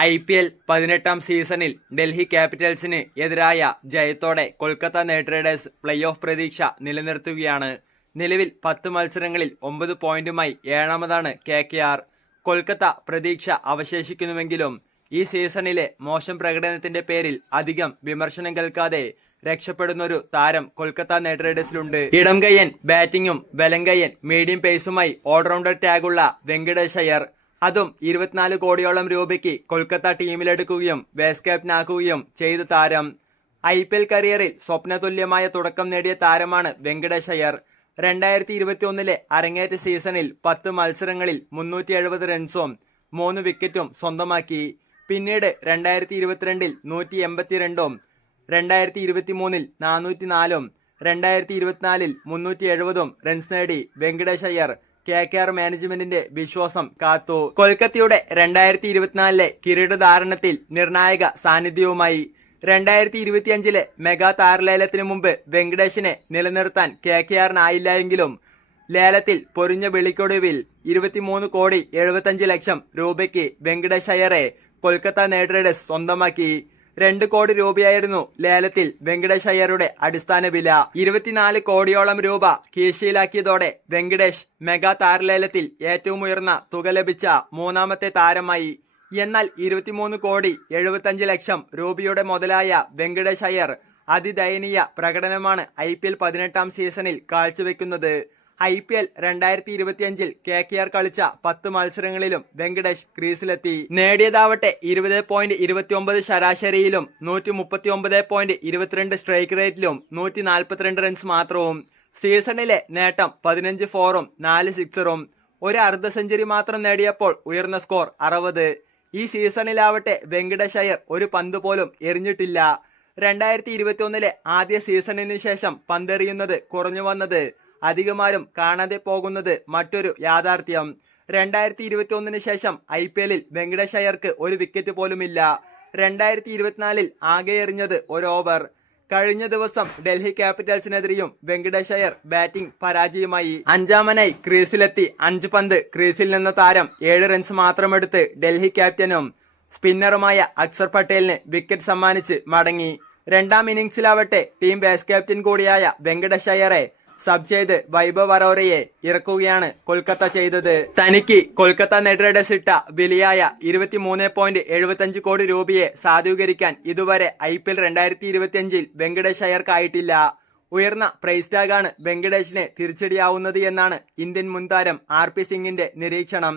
I P L പതിനെട്ടാം സീസണിൽ ഡൽഹി ക്യാപിറ്റൽസിന് എതിരായ ജയത്തോടെ Kolkata knight riders play off പ്രതീക്ഷ നിലനിർത്തുകയാണ്. നിലവിൽ പത്ത് മത്സരങ്ങളിൽ ഒമ്പത് പോയിന്റുമായി ഏഴാമതാണ് കെ കെ ആർ. കൊൽക്കത്ത പ്രതീക്ഷ അവശേഷിക്കുന്നുവെങ്കിലും ഈ സീസണിലെ മോശം പ്രകടനത്തിന്റെ പേരിൽ അധികം വിമർശനം കേൾക്കാതെ രക്ഷപ്പെടുന്നൊരു താരം കൊൽക്കത്ത നൈറ്റ് റൈഡേഴ്സിലുണ്ട്. ഇടംകയ്യൻ ബാറ്റിംഗും വലങ്കയ്യൻ മീഡിയം പേസുമായി ഓൾറൗണ്ടർ ടാഗുള്ള വെങ്കടേഷ് അയ്യർ അതും ഇരുപത്തിനാല് കോടിയോളം രൂപയ്ക്ക് കൊൽക്കത്ത ടീമിലെടുക്കുകയും വേസ് ക്യാപ്റ്റനാക്കുകയും ചെയ്ത താരം. ഐ പി എൽ കരിയറിൽ സ്വപ്നതുല്യമായ തുടക്കം നേടിയ താരമാണ് വെങ്കടേഷ് അയ്യർ രണ്ടായിരത്തി ഇരുപത്തി ഒന്നിലെ അരങ്ങേറ്റ സീസണിൽ പത്ത് മത്സരങ്ങളിൽ മുന്നൂറ്റി എഴുപത് റൺസും മൂന്ന് വിക്കറ്റും സ്വന്തമാക്കി. പിന്നീട് രണ്ടായിരത്തി ഇരുപത്തിരണ്ടിൽ നൂറ്റി എൺപത്തിരണ്ടും രണ്ടായിരത്തി ഇരുപത്തി മൂന്നിൽ നാനൂറ്റി നാലും രണ്ടായിരത്തി ഇരുപത്തിനാലിൽ മുന്നൂറ്റി എഴുപതും റൺസ് നേടി Venkatesh Iyer K K R മാനേജ്മെന്റിന്റെ വിശ്വാസം കാത്തു. കൊൽക്കത്തയുടെ രണ്ടായിരത്തി ഇരുപത്തിനാലിലെ കിരീടധാരണത്തിൽ നിർണായക സാന്നിധ്യവുമായി രണ്ടായിരത്തി ഇരുപത്തിയഞ്ചിലെ മെഗാ താരലേലത്തിനു മുമ്പ് വെങ്കടേഷിനെ നിലനിർത്താൻ കെ കെ ആറിനായില്ല എങ്കിലും ലേലത്തിൽ പൊരിഞ്ഞ വെളിക്കൊടുവിൽ ഇരുപത്തിമൂന്ന് കോടി എഴുപത്തഞ്ച് ലക്ഷം രൂപയ്ക്ക് വെങ്കടേഷ് അയ്യറെ കൊൽക്കത്ത നൈറ്റ് റൈഡേഴ്സ് സ്വന്തമാക്കി. രണ്ട് കോടി രൂപയായിരുന്നു ലേലത്തിൽ വെങ്കടേഷ് അയ്യരുടെ അടിസ്ഥാന വില. ഇരുപത്തിനാല് കോടിയോളം രൂപ കീശയിലാക്കിയതോടെ വെങ്കടേഷ് മെഗാ താരലേലത്തിൽ ഏറ്റവും ഉയർന്ന തുക ലഭിച്ച മൂന്നാമത്തെ താരമായി. എന്നാൽ ഇരുപത്തിമൂന്ന് കോടി എഴുപത്തഞ്ച് ലക്ഷം രൂപയുടെ മുതലായ വെങ്കടേഷ് അയ്യർ അതിദയനീയ പ്രകടനമാണ് ഐ പി എൽ പതിനെട്ടാം സീസണിൽ കാഴ്ചവെക്കുന്നത്. ഐ പി എൽ രണ്ടായിരത്തി ഇരുപത്തിയഞ്ചിൽ കെ കെ ആർ കളിച്ച പത്ത് മത്സരങ്ങളിലും വെങ്കടേഷ് ക്രീസിലെത്തി. നേടിയതാവട്ടെ ഇരുപത് പോയിന്റ് ഇരുപത്തിയൊമ്പത് ശരാശരിയിലും നൂറ്റി മുപ്പത്തി ഒമ്പത് പോയിന്റ് ഇരുപത്തിരണ്ട് സ്ട്രൈക്ക് റേറ്റിലും നൂറ്റി നാൽപ്പത്തിരണ്ട് റൺസ് മാത്രവും. സീസണിലെ നേട്ടം പതിനഞ്ച് ഫോറും നാല് സിക്സറും ഒരു അർദ്ധ സെഞ്ചുറി മാത്രം നേടിയപ്പോൾ ഉയർന്ന സ്കോർ അറുപത്. ഈ സീസണിലാവട്ടെ വെങ്കടേഷ് അയ്യർ ഒരു പന്ത് പോലും എറിഞ്ഞിട്ടില്ല. രണ്ടായിരത്തി ഇരുപത്തിയൊന്നിലെ ആദ്യ സീസണിന് ശേഷം പന്തെറിയുന്നത് കുറഞ്ഞു വന്നത് അധികമാരും കാണാതെ പോകുന്നത് മറ്റൊരു യാഥാർത്ഥ്യം. രണ്ടായിരത്തി ഇരുപത്തി ഒന്നിന് ശേഷം ഐ പി എല്ലിൽ വെങ്കടേഷ് അയ്യർക്ക് ഒരു വിക്കറ്റ് പോലുമില്ല. രണ്ടായിരത്തി ഇരുപത്തിനാലിൽ ആകെ എറിഞ്ഞത് ഒരു ഓവർ കഴിഞ്ഞ ദിവസം ഡൽഹി ക്യാപിറ്റൽസിനെതിരെയും വെങ്കടേഷ് അയ്യർ ബാറ്റിംഗ് പരാജയമായി. അഞ്ചാമനായി ക്രീസിലെത്തി. അഞ്ച് പന്ത് ക്രീസിൽ നിന്ന താരം ഏഴ് റൺസ് മാത്രമെടുത്ത് ഡൽഹി ക്യാപ്റ്റനും സ്പിന്നറുമായ അക്സർ പട്ടേലിന് വിക്കറ്റ് സമ്മാനിച്ച് മടങ്ങി. രണ്ടാം ഇന്നിംഗ്സിലാവട്ടെ ടീം വൈസ് ക്യാപ്റ്റൻ കൂടിയായ വെങ്കടേഷ് അയ്യറെ സബ് ചെയ്ത് വൈഭവ് അറോറയെ ഇറക്കുകയാണ് കൊൽക്കത്ത ചെയ്തത്. തനിക്ക് കൊൽക്കത്ത നൈറ്റ് ഇട്ട വിലയായ ഇരുപത്തിമൂന്ന് പോയിന്റ് എഴുപത്തഞ്ച് കോടി രൂപയെ സാധൂകരിക്കാൻ ഇതുവരെ ഐ പി എൽ രണ്ടായിരത്തി ഇരുപത്തിയഞ്ചിൽ വെങ്കടേഷ് അയ്യർക്കായിട്ടില്ല ഉയർന്ന പ്രൈസ് ടാഗാണ് വെങ്കടേഷിനെ തിരിച്ചടിയാവുന്നത് എന്നാണ് ഇന്ത്യൻ മുൻതാരം ആർ പി സിംഗിന്റെ നിരീക്ഷണം.